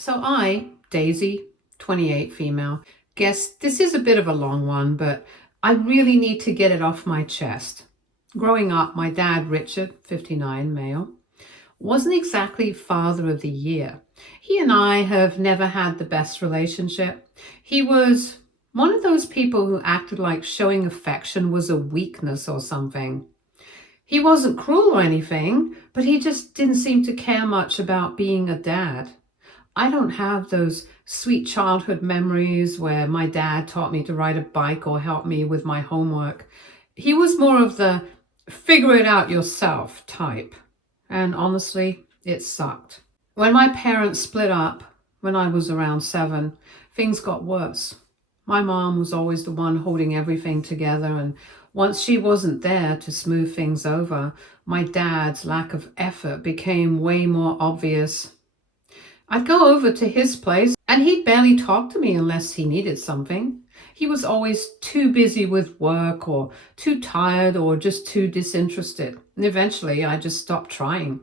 So I, Daisy, 28 female, guess this is a bit of a long one, but I really need to get it off my chest. Growing up, my dad, Richard, 59, male, wasn't exactly father of the year. He and I have never had the best relationship. He was one of those people who acted like showing affection was a weakness or something. He wasn't cruel or anything, but he just didn't seem to care much about being a dad. I don't have those sweet childhood memories where my dad taught me to ride a bike or helped me with my homework. He was more of the figure it out yourself type. And honestly, it sucked. When my parents split up when I was around 7, things got worse. My mom was always the one holding everything together, and once she wasn't there to smooth things over, my dad's lack of effort became way more obvious. I'd go over to his place and he'd barely talk to me unless he needed something. He was always too busy with work or too tired or just too disinterested. And eventually I just stopped trying.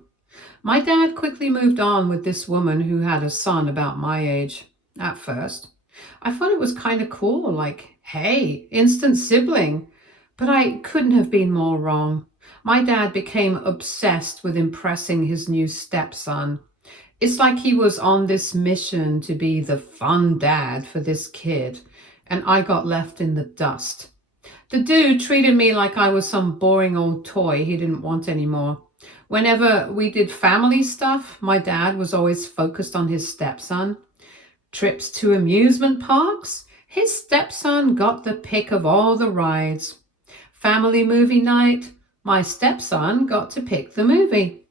My dad quickly moved on with this woman who had a son about my age. At first, I thought it was kind of cool, like, hey, instant sibling. But I couldn't have been more wrong. My dad became obsessed with impressing his new stepson. It's like he was on this mission to be the fun dad for this kid, and I got left in the dust. The dude treated me like I was some boring old toy he didn't want anymore. Whenever we did family stuff, my dad was always focused on his stepson. Trips to amusement parks, his stepson got the pick of all the rides. Family movie night, my stepson got to pick the movie.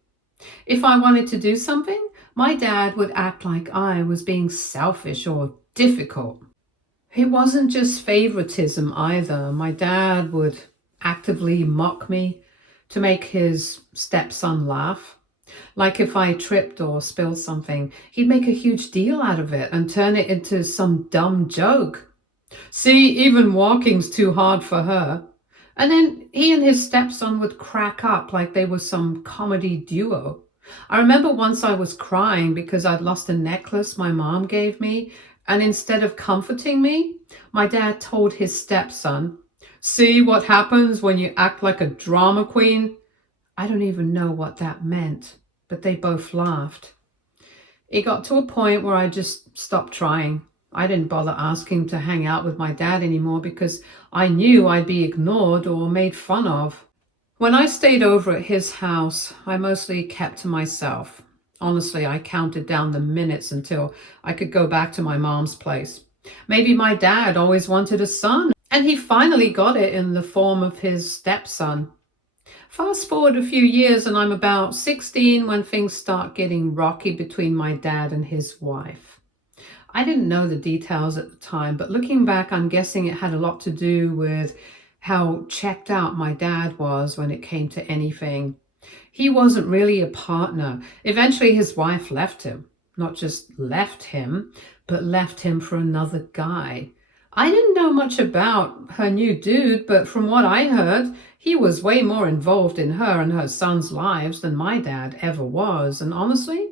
If I wanted to do something, my dad would act like I was being selfish or difficult. It wasn't just favoritism either. My dad would actively mock me to make his stepson laugh. Like if I tripped or spilled something, he'd make a huge deal out of it and turn it into some dumb joke. See, even walking's too hard for her. And then he and his stepson would crack up like they were some comedy duo. I remember once I was crying because I'd lost a necklace my mom gave me, and instead of comforting me, my dad told his stepson, "See what happens when you act like a drama queen?" I don't even know what that meant, but they both laughed. It got to a point where I just stopped trying. I didn't bother asking to hang out with my dad anymore because I knew I'd be ignored or made fun of. When I stayed over at his house, I mostly kept to myself. Honestly, I counted down the minutes until I could go back to my mom's place. Maybe my dad always wanted a son, and he finally got it in the form of his stepson. Fast forward a few years and I'm about 16 when things start getting rocky between my dad and his wife. I didn't know the details at the time, but looking back, I'm guessing it had a lot to do with how checked out my dad was when it came to anything. He wasn't really a partner. Eventually his wife left him. Not just left him, but left him for another guy. I didn't know much about her new dude, but from what I heard, he was way more involved in her and her son's lives than my dad ever was. And honestly,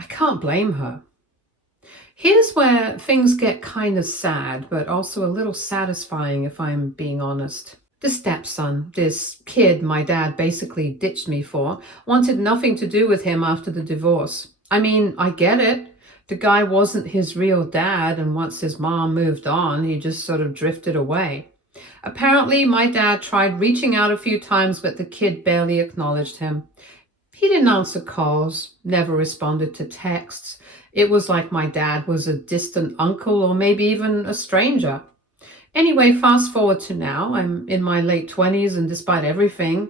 I can't blame her. Here's where things get kind of sad, but also a little satisfying if I'm being honest. The stepson, this kid my dad basically ditched me for, wanted nothing to do with him after the divorce. I mean, I get it. The guy wasn't his real dad, and once his mom moved on, he just sort of drifted away. Apparently, my dad tried reaching out a few times, but the kid barely acknowledged him. He didn't answer calls, never responded to texts. It was like my dad was a distant uncle or maybe even a stranger. Anyway, fast forward to now. I'm in my late 20s, and despite everything,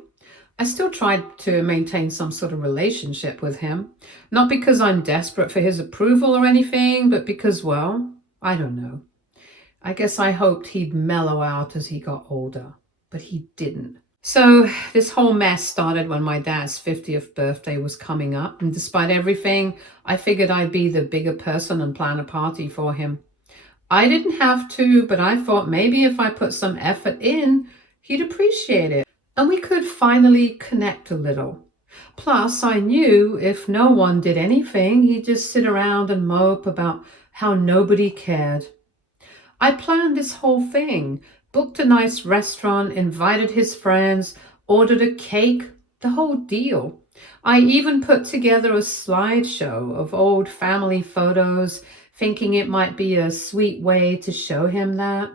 I still tried to maintain some sort of relationship with him. Not because I'm desperate for his approval or anything, but because, well, I don't know. I guess I hoped he'd mellow out as he got older, but he didn't. So this whole mess started when my dad's 50th birthday was coming up, and despite everything, I figured I'd be the bigger person and plan a party for him. I didn't have to, but I thought maybe if I put some effort in, he'd appreciate it, and we could finally connect a little. Plus, I knew if no one did anything, he'd just sit around and mope about how nobody cared. I planned this whole thing, booked a nice restaurant, invited his friends, ordered a cake, the whole deal. I even put together a slideshow of old family photos, thinking it might be a sweet way to show him that,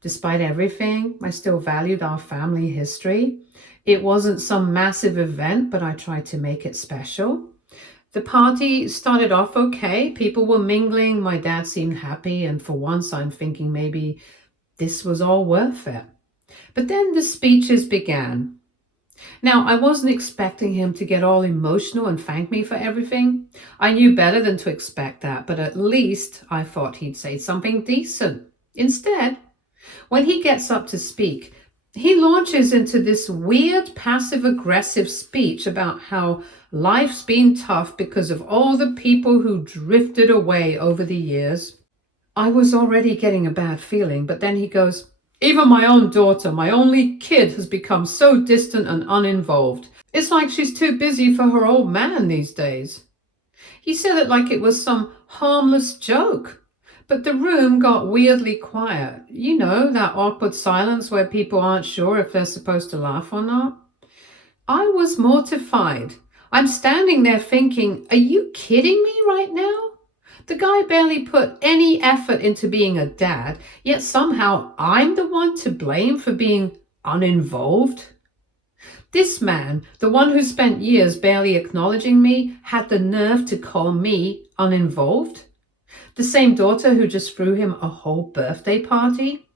despite everything, I still valued our family history. It wasn't some massive event, but I tried to make it special. The party started off okay. People were mingling. My dad seemed happy. And for once, I'm thinking maybe this was all worth it. But then the speeches began. Now, I wasn't expecting him to get all emotional and thank me for everything. I knew better than to expect that, but at least I thought he'd say something decent. Instead, when he gets up to speak, he launches into this weird passive-aggressive speech about how life's been tough because of all the people who drifted away over the years. I was already getting a bad feeling, but then he goes, "Even my own daughter, my only kid, has become so distant and uninvolved. It's like she's too busy for her old man these days." He said it like it was some harmless joke. But the room got weirdly quiet. You know, that awkward silence where people aren't sure if they're supposed to laugh or not. I was mortified. I'm standing there thinking, are you kidding me right now? The guy barely put any effort into being a dad, yet somehow I'm the one to blame for being uninvolved. This man, the one who spent years barely acknowledging me, had the nerve to call me uninvolved? The same daughter who just threw him a whole birthday party?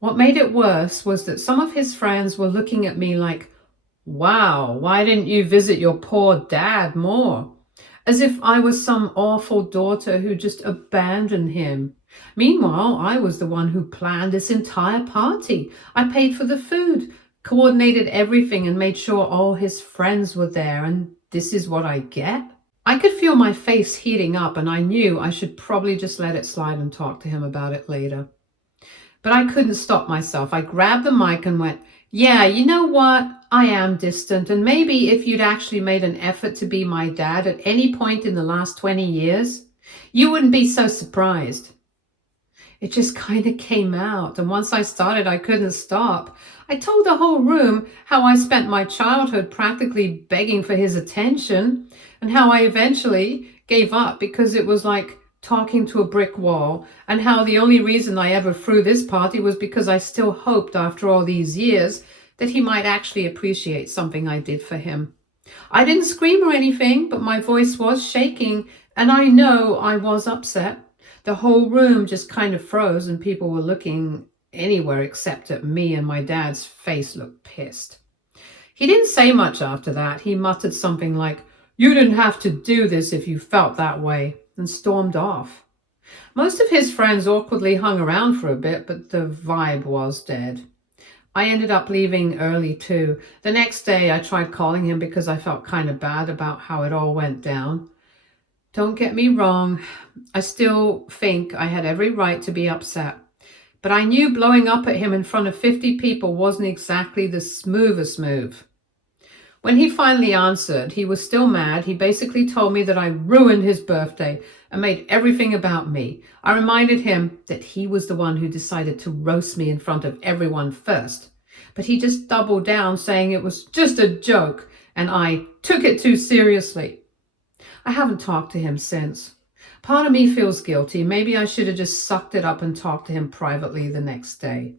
What made it worse was that some of his friends were looking at me like, "Wow, why didn't you visit your poor dad more?" As if I was some awful daughter who just abandoned him. Meanwhile, I was the one who planned this entire party. I paid for the food, coordinated everything, and made sure all his friends were there, and this is what I get? I could feel my face heating up, and I knew I should probably just let it slide and talk to him about it later. But I couldn't stop myself. I grabbed the mic and went, "Yeah, you know what? I am distant, and maybe if you'd actually made an effort to be my dad at any point in the last 20 years, you wouldn't be so surprised." It just kind of came out, and once I started, I couldn't stop. I told the whole room how I spent my childhood practically begging for his attention, and how I eventually gave up because it was like talking to a brick wall, and how the only reason I ever threw this party was because I still hoped after all these years that he might actually appreciate something I did for him. I didn't scream or anything, but my voice was shaking, and I know I was upset. The whole room just kind of froze, and people were looking anywhere except at me, and my dad's face looked pissed. He didn't say much after that. He muttered something like, "You didn't have to do this if you felt that way," and stormed off. Most of his friends awkwardly hung around for a bit, but the vibe was dead. I ended up leaving early too. The next day I tried calling him because I felt kind of bad about how it all went down. Don't get me wrong, I still think I had every right to be upset. But I knew blowing up at him in front of 50 people wasn't exactly the smoothest move. When he finally answered, he was still mad. He basically told me that I ruined his birthday and made everything about me. I reminded him that he was the one who decided to roast me in front of everyone first. But he just doubled down, saying it was just a joke and I took it too seriously. I haven't talked to him since. Part of me feels guilty. Maybe I should have just sucked it up and talked to him privately the next day.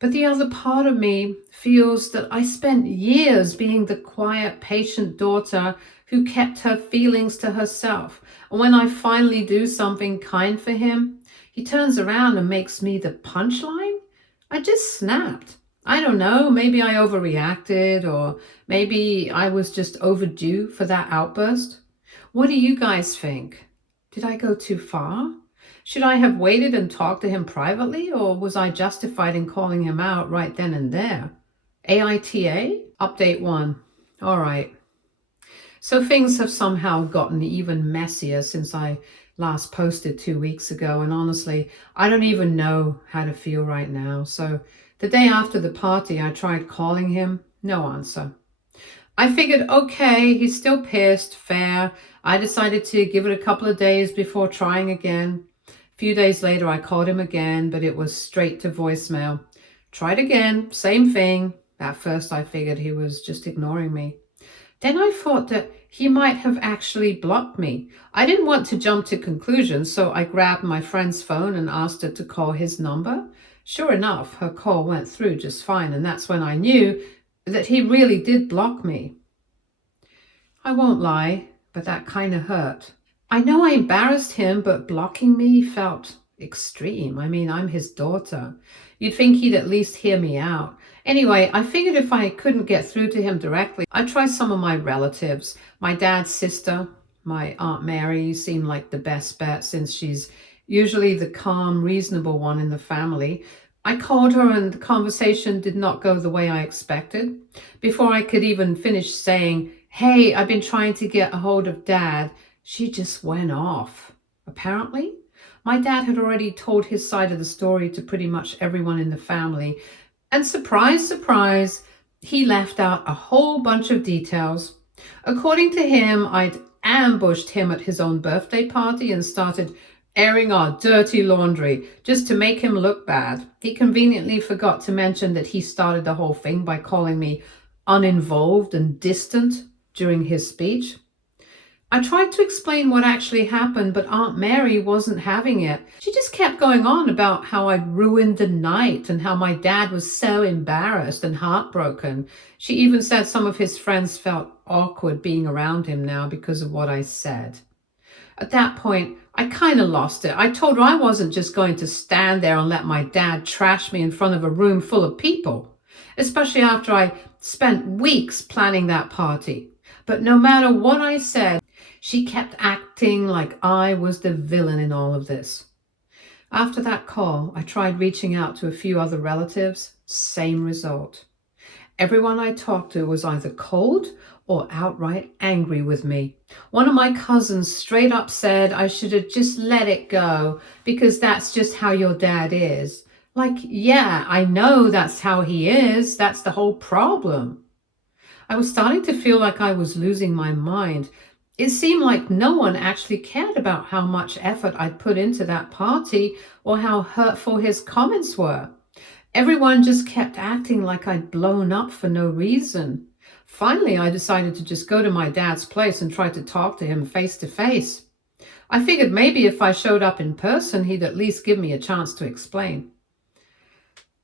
But the other part of me feels that I spent years being the quiet, patient daughter who kept her feelings to herself. And when I finally do something kind for him, he turns around and makes me the punchline? I just snapped. I don't know, maybe I overreacted, or maybe I was just overdue for that outburst. What do you guys think? Did I go too far? Should I have waited and talked to him privately, or was I justified in calling him out right then and there? AITA? Update 1. All right. So things have somehow gotten even messier since I last posted 2 weeks ago, and honestly, I don't even know how to feel right now. So the day after the party, I tried calling him. No answer. I figured, okay, he's still pissed, fair. I decided to give it a couple of days before trying again. A few days later, I called him again, but it was straight to voicemail. Tried again, same thing. At first, I figured he was just ignoring me. Then I thought that he might have actually blocked me. I didn't want to jump to conclusions, so I grabbed my friend's phone and asked her to call his number. Sure enough, her call went through just fine, and that's when I knew that he really did block me. I won't lie, but that kind of hurt. I know I embarrassed him, but blocking me felt extreme. I mean, I'm his daughter. You'd think he'd at least hear me out. Anyway, I figured if I couldn't get through to him directly, I'd try some of my relatives. My dad's sister, my Aunt Mary, seemed like the best bet since she's usually the calm, reasonable one in the family. I called her and the conversation did not go the way I expected. Before I could even finish saying, "Hey, I've been trying to get a hold of Dad," she just went off. Apparently, my dad had already told his side of the story to pretty much everyone in the family. And surprise, surprise, he left out a whole bunch of details. According to him, I'd ambushed him at his own birthday party and started airing our dirty laundry just to make him look bad. He conveniently forgot to mention that he started the whole thing by calling me uninvolved and distant during his speech. I tried to explain what actually happened, but Aunt Mary wasn't having it. She just kept going on about how I'd ruined the night and how my dad was so embarrassed and heartbroken. She even said some of his friends felt awkward being around him now because of what I said. At that point, I kind of lost it. I told her I wasn't just going to stand there and let my dad trash me in front of a room full of people, especially after I spent weeks planning that party. But no matter what I said, she kept acting like I was the villain in all of this. After that call, I tried reaching out to a few other relatives. Same result. Everyone I talked to was either cold or outright angry with me. One of my cousins straight up said I should have just let it go because that's just how your dad is. Like, yeah, I know that's how he is. That's the whole problem. I was starting to feel like I was losing my mind. It seemed like no one actually cared about how much effort I'd put into that party or how hurtful his comments were. Everyone just kept acting like I'd blown up for no reason. Finally, I decided to just go to my dad's place and try to talk to him face to face. I figured maybe if I showed up in person, he'd at least give me a chance to explain.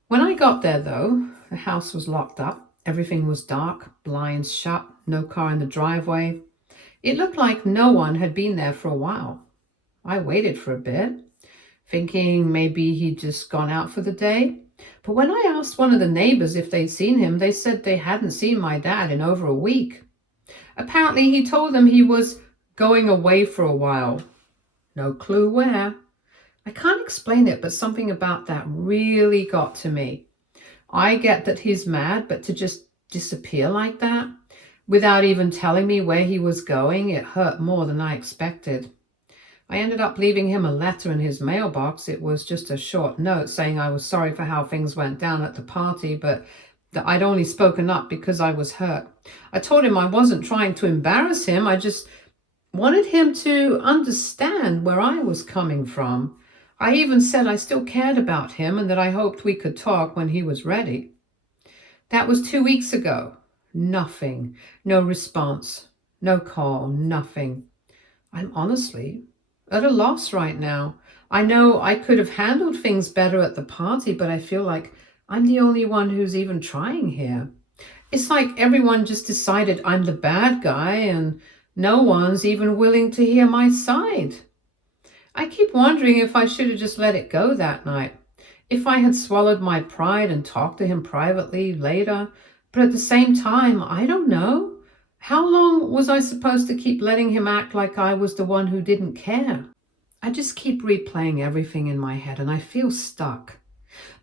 When I got there, though, the house was locked up. Everything was dark, blinds shut, no car in the driveway. It looked like no one had been there for a while. I waited for a bit, thinking maybe he'd just gone out for the day. But when I asked one of the neighbors if they'd seen him, they said they hadn't seen my dad in over a week. Apparently, he told them he was going away for a while. No clue where. I can't explain it, but something about that really got to me. I get that he's mad, but to just disappear like that, without even telling me where he was going, it hurt more than I expected. I ended up leaving him a letter in his mailbox. It was just a short note saying I was sorry for how things went down at the party, but that I'd only spoken up because I was hurt. I told him I wasn't trying to embarrass him. I just wanted him to understand where I was coming from. I even said I still cared about him and that I hoped we could talk when he was ready. That was 2 weeks ago. Nothing. No response. No call. Nothing. I'm honestly at a loss right now. I know I could have handled things better at the party, but I feel like I'm the only one who's even trying here. It's like everyone just decided I'm the bad guy and no one's even willing to hear my side. I keep wondering if I should have just let it go that night. If I had swallowed my pride and talked to him privately later. But at the same time, I don't know. How long was I supposed to keep letting him act like I was the one who didn't care? I just keep replaying everything in my head and I feel stuck.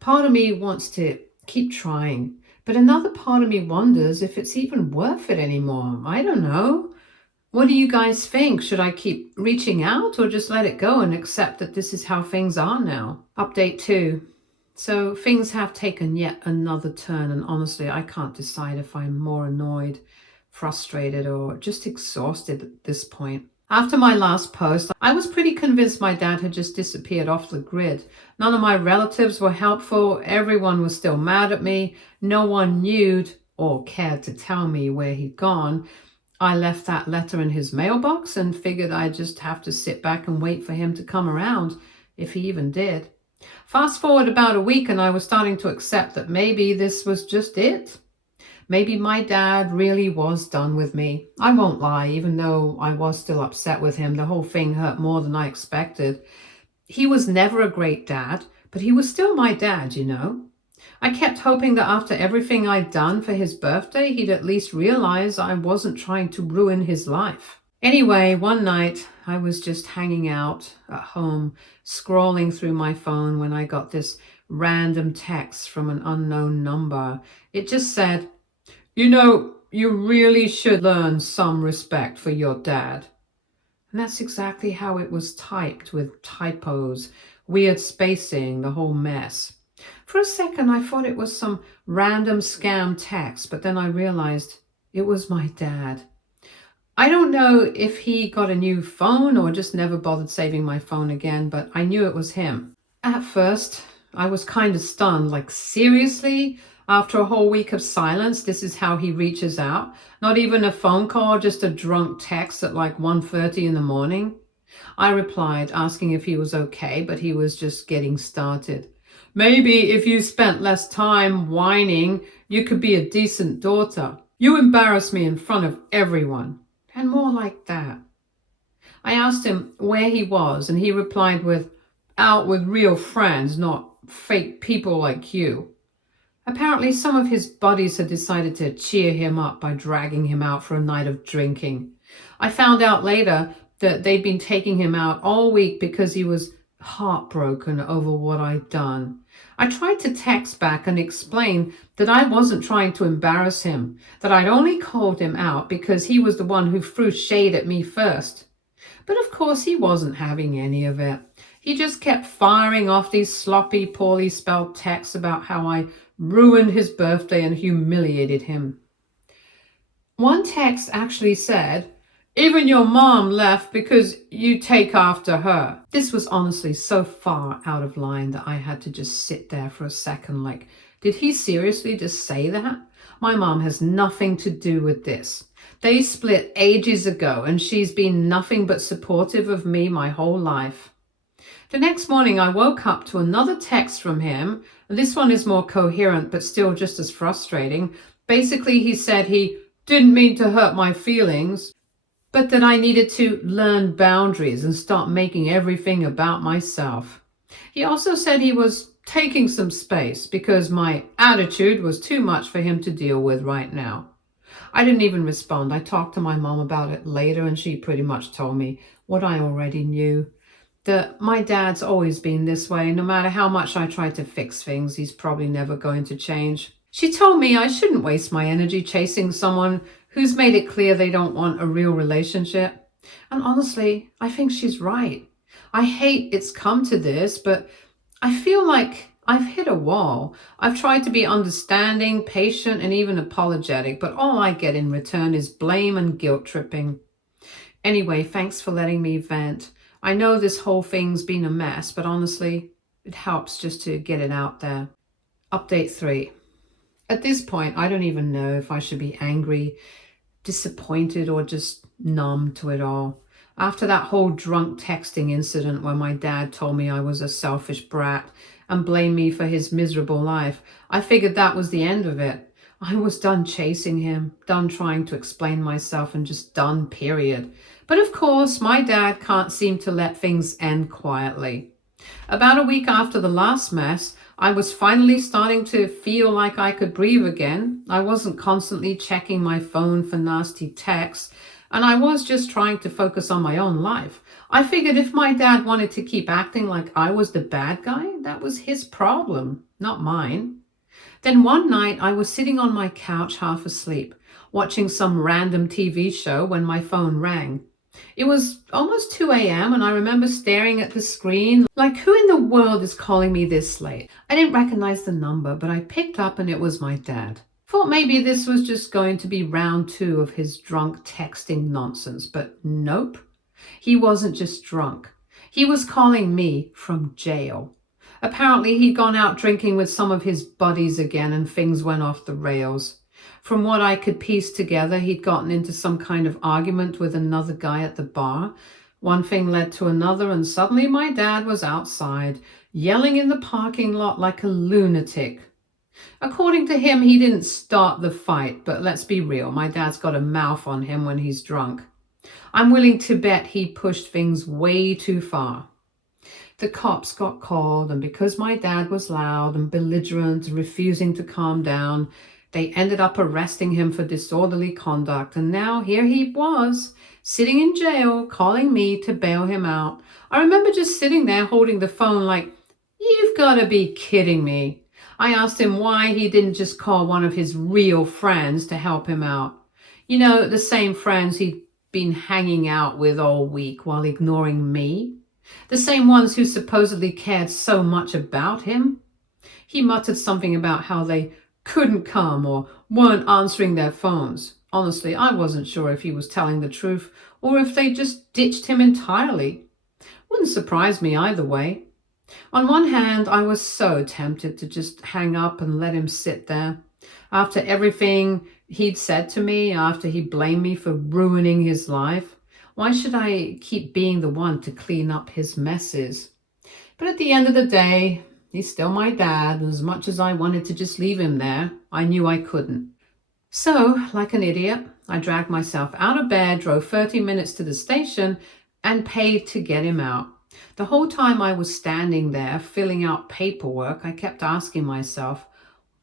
Part of me wants to keep trying, but another part of me wonders if it's even worth it anymore. I don't know. What do you guys think? Should I keep reaching out or just let it go and accept that this is how things are now? Update 2. So things have taken yet another turn, and honestly, I can't decide if I'm more annoyed, frustrated or just exhausted at this point. After my last post, I was pretty convinced my dad had just disappeared off the grid. None of my relatives were helpful. Everyone was still mad at me. No one knew or cared to tell me where he'd gone. I left that letter in his mailbox and figured I'd just have to sit back and wait for him to come around, if he even did. Fast forward about a week and I was starting to accept that maybe this was just it. Maybe my dad really was done with me. I won't lie, even though I was still upset with him, the whole thing hurt more than I expected. He was never a great dad, but he was still my dad, you know. I kept hoping that after everything I'd done for his birthday, he'd at least realize I wasn't trying to ruin his life. Anyway, one night I was just hanging out at home, scrolling through my phone when I got this random text from an unknown number. It just said, "You know, you really should learn some respect for your dad." And that's exactly how it was typed, with typos, weird spacing, the whole mess. For a second, I thought it was some random scam text, but then I realized it was my dad. I don't know if he got a new phone or just never bothered saving my phone again, but I knew it was him. At first, I was kind of stunned, like, seriously? After a whole week of silence, this is how he reaches out? Not even a phone call, just a drunk text at like 1:30 in the morning? I replied, asking if he was okay, but he was just getting started. "Maybe if you spent less time whining, you could be a decent daughter. You embarrass me in front of everyone." And more like that. I asked him where he was, and he replied with, "Out with real friends, not fake people like you." Apparently, some of his buddies had decided to cheer him up by dragging him out for a night of drinking. I found out later that they'd been taking him out all week because he was heartbroken over what I'd done. I tried to text back and explain that I wasn't trying to embarrass him, that I'd only called him out because he was the one who threw shade at me first. But of course he wasn't having any of it. He just kept firing off these sloppy, poorly spelled texts about how I ruined his birthday and humiliated him. One text actually said, "Even your mom left because you take after her." This was honestly so far out of line that I had to just sit there for a second like, did he seriously just say that? My mom has nothing to do with this. They split ages ago and she's been nothing but supportive of me my whole life. The next morning I woke up to another text from him. This one is more coherent but still just as frustrating. Basically he said he didn't mean to hurt my feelings, but that I needed to learn boundaries and stop making everything about myself. He also said he was taking some space because my attitude was too much for him to deal with right now. I didn't even respond. I talked to my mom about it later and she pretty much told me what I already knew, that my dad's always been this way. No matter how much I try to fix things, he's probably never going to change. She told me I shouldn't waste my energy chasing someone who's made it clear they don't want a real relationship. And honestly, I think she's right. I hate it's come to this, but I feel like I've hit a wall. I've tried to be understanding, patient, and even apologetic, but all I get in return is blame and guilt tripping. Anyway, thanks for letting me vent. I know this whole thing's been a mess, but honestly, it helps just to get it out there. Update 3. At this point, I don't even know if I should be angry, disappointed, or just numb to it all. After that whole drunk texting incident where my dad told me I was a selfish brat and blamed me for his miserable life, I figured that was the end of it. I was done chasing him, done trying to explain myself, and just done, period. But of course, my dad can't seem to let things end quietly. About a week after the last mess, I was finally starting to feel like I could breathe again. I wasn't constantly checking my phone for nasty texts, and I was just trying to focus on my own life. I figured if my dad wanted to keep acting like I was the bad guy, that was his problem, not mine. Then one night I was sitting on my couch half asleep, watching some random TV show when my phone rang. It was almost 2 a.m. and I remember staring at the screen like, who in the world is calling me this late? I didn't recognize the number, but I picked up and it was my dad. Thought maybe this was just going to be round 2 of his drunk texting nonsense, but nope. He wasn't just drunk. He was calling me from jail. Apparently he'd gone out drinking with some of his buddies again and things went off the rails. From what I could piece together, he'd gotten into some kind of argument with another guy at the bar. One thing led to another, and suddenly my dad was outside, yelling in the parking lot like a lunatic. According to him, he didn't start the fight, but let's be real, my dad's got a mouth on him when he's drunk. I'm willing to bet he pushed things way too far. The cops got called, and because my dad was loud and belligerent and refusing to calm down, they ended up arresting him for disorderly conduct, and now here he was, sitting in jail, calling me to bail him out. I remember just sitting there holding the phone like, you've got to be kidding me. I asked him why he didn't just call one of his real friends to help him out. You know, the same friends he'd been hanging out with all week while ignoring me. The same ones who supposedly cared so much about him. He muttered something about how they couldn't come or weren't answering their phones. Honestly, I wasn't sure if he was telling the truth or if they just ditched him entirely. Wouldn't surprise me either way. On one hand, I was so tempted to just hang up and let him sit there. After everything he'd said to me, after he blamed me for ruining his life, why should I keep being the one to clean up his messes? But at the end of the day, he's still my dad, and as much as I wanted to just leave him there, I knew I couldn't. So, like an idiot, I dragged myself out of bed, drove 30 minutes to the station, and paid to get him out. The whole time I was standing there filling out paperwork, I kept asking myself,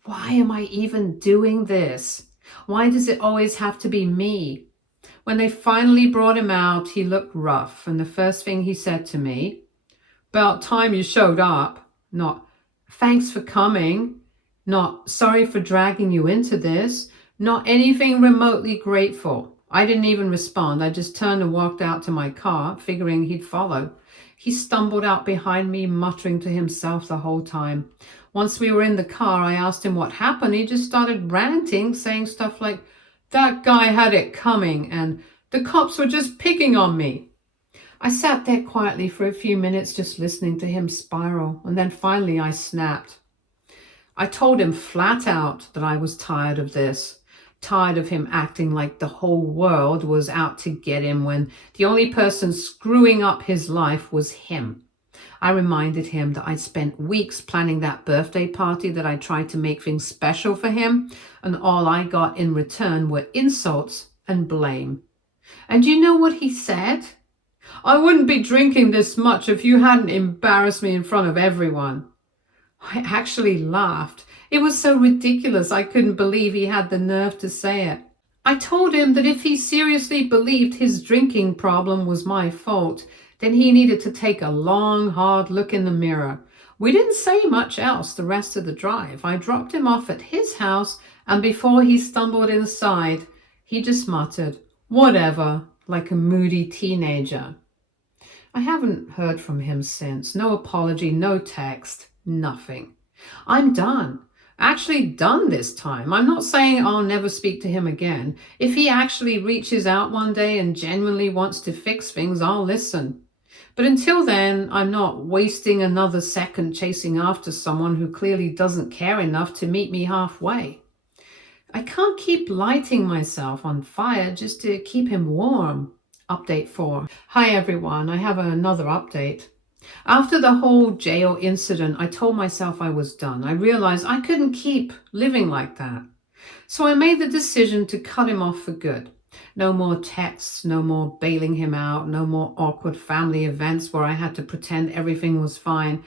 why am I even doing this? Why does it always have to be me? When they finally brought him out, he looked rough, and the first thing he said to me, about time you showed up. Not, thanks for coming. Not, sorry for dragging you into this. Not anything remotely grateful. I didn't even respond. I just turned and walked out to my car, figuring he'd follow. He stumbled out behind me, muttering to himself the whole time. Once we were in the car, I asked him what happened. He just started ranting, saying stuff like, that guy had it coming, and the cops were just picking on me. I sat there quietly for a few minutes, just listening to him spiral, and then finally I snapped. I told him flat out that I was tired of this. Tired of him acting like the whole world was out to get him when the only person screwing up his life was him. I reminded him that I'd spent weeks planning that birthday party, that I tried to make things special for him, and all I got in return were insults and blame. And you know what he said? I wouldn't be drinking this much if you hadn't embarrassed me in front of everyone. I actually laughed. It was so ridiculous I couldn't believe he had the nerve to say it. I told him that if he seriously believed his drinking problem was my fault, then he needed to take a long, hard look in the mirror. We didn't say much else the rest of the drive. I dropped him off at his house, and before he stumbled inside, he just muttered, whatever, like a moody teenager. I haven't heard from him since. No apology, no text, nothing. I'm done. Actually done this time. I'm not saying I'll never speak to him again. If he actually reaches out one day and genuinely wants to fix things, I'll listen. But until then, I'm not wasting another second chasing after someone who clearly doesn't care enough to meet me halfway. I can't keep lighting myself on fire just to keep him warm. Update 4. Hi everyone, I have another update. After the whole jail incident, I told myself I was done. I realized I couldn't keep living like that. So I made the decision to cut him off for good. No more texts, no more bailing him out, no more awkward family events where I had to pretend everything was fine.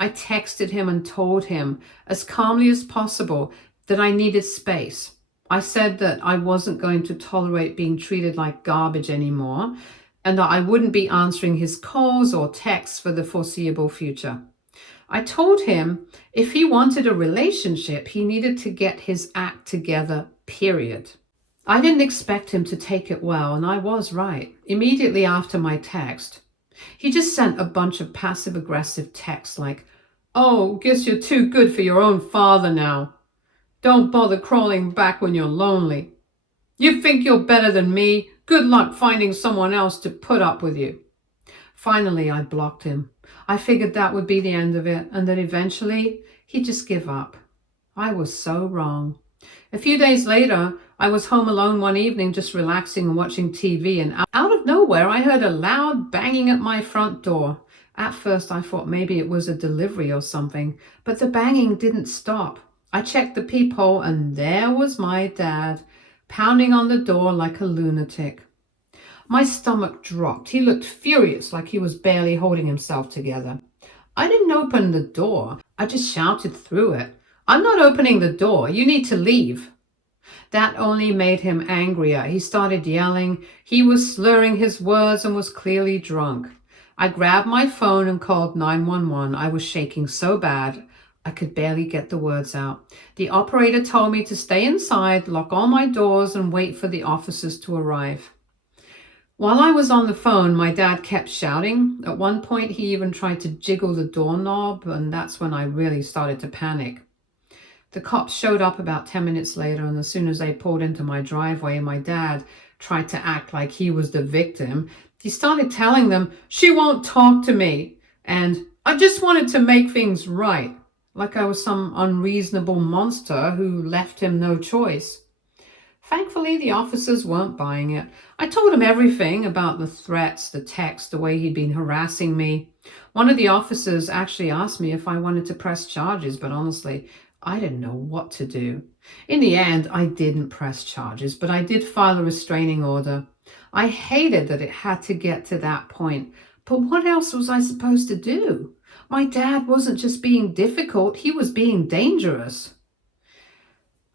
I texted him and told him, as calmly as possible, that I needed space. I said that I wasn't going to tolerate being treated like garbage anymore, and that I wouldn't be answering his calls or texts for the foreseeable future. I told him if he wanted a relationship, he needed to get his act together, period. I didn't expect him to take it well, and I was right. Immediately after my text, he just sent a bunch of passive-aggressive texts like, oh, guess you're too good for your own father now. Don't bother crawling back when you're lonely. You think you're better than me? Good luck finding someone else to put up with you. Finally, I blocked him. I figured that would be the end of it and that eventually he'd just give up. I was so wrong. A few days later, I was home alone one evening just relaxing and watching TV, and out of nowhere I heard a loud banging at my front door. At first I thought maybe it was a delivery or something, but the banging didn't stop. I checked the peephole and there was my dad, pounding on the door like a lunatic. My stomach dropped. He looked furious, like he was barely holding himself together. I didn't open the door. I just shouted through it. I'm not opening the door. You need to leave. That only made him angrier. He started yelling. He was slurring his words and was clearly drunk. I grabbed my phone and called 911. I was shaking so bad, I could barely get the words out. The operator told me to stay inside, lock all my doors, and wait for the officers to arrive. While I was on the phone, my dad kept shouting. At one point, he even tried to jiggle the doorknob, and that's when I really started to panic. The cops showed up about 10 minutes later, and as soon as they pulled into my driveway, my dad tried to act like he was the victim. He started telling them, "She won't talk to me," and "I just wanted to make things right," like I was some unreasonable monster who left him no choice. Thankfully, the officers weren't buying it. I told them everything about the threats, the text, the way he'd been harassing me. One of the officers actually asked me if I wanted to press charges, but honestly, I didn't know what to do. In the end, I didn't press charges, but I did file a restraining order. I hated that it had to get to that point, but what else was I supposed to do? My dad wasn't just being difficult, he was being dangerous.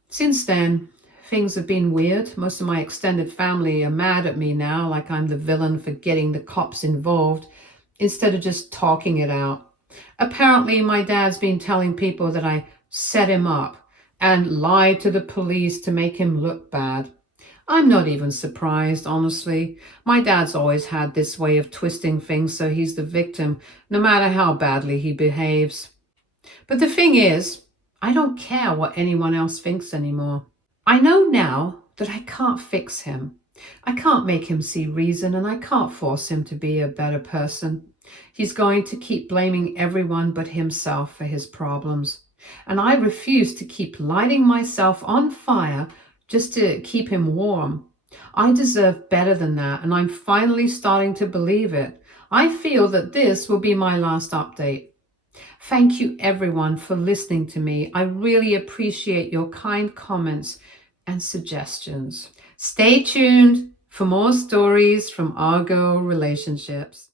Since then, things have been weird. Most of my extended family are mad at me now, like I'm the villain for getting the cops involved, instead of just talking it out. Apparently, my dad's been telling people that I set him up and lied to the police to make him look bad. I'm not even surprised, honestly. My dad's always had this way of twisting things so he's the victim, no matter how badly he behaves. But the thing is, I don't care what anyone else thinks anymore. I know now that I can't fix him. I can't make him see reason, and I can't force him to be a better person. He's going to keep blaming everyone but himself for his problems. And I refuse to keep lighting myself on fire just to keep him warm. I deserve better than that, and I'm finally starting to believe it. I feel that this will be my last update. Thank you everyone for listening to me. I really appreciate your kind comments and suggestions. Stay tuned for more stories from our girl relationships.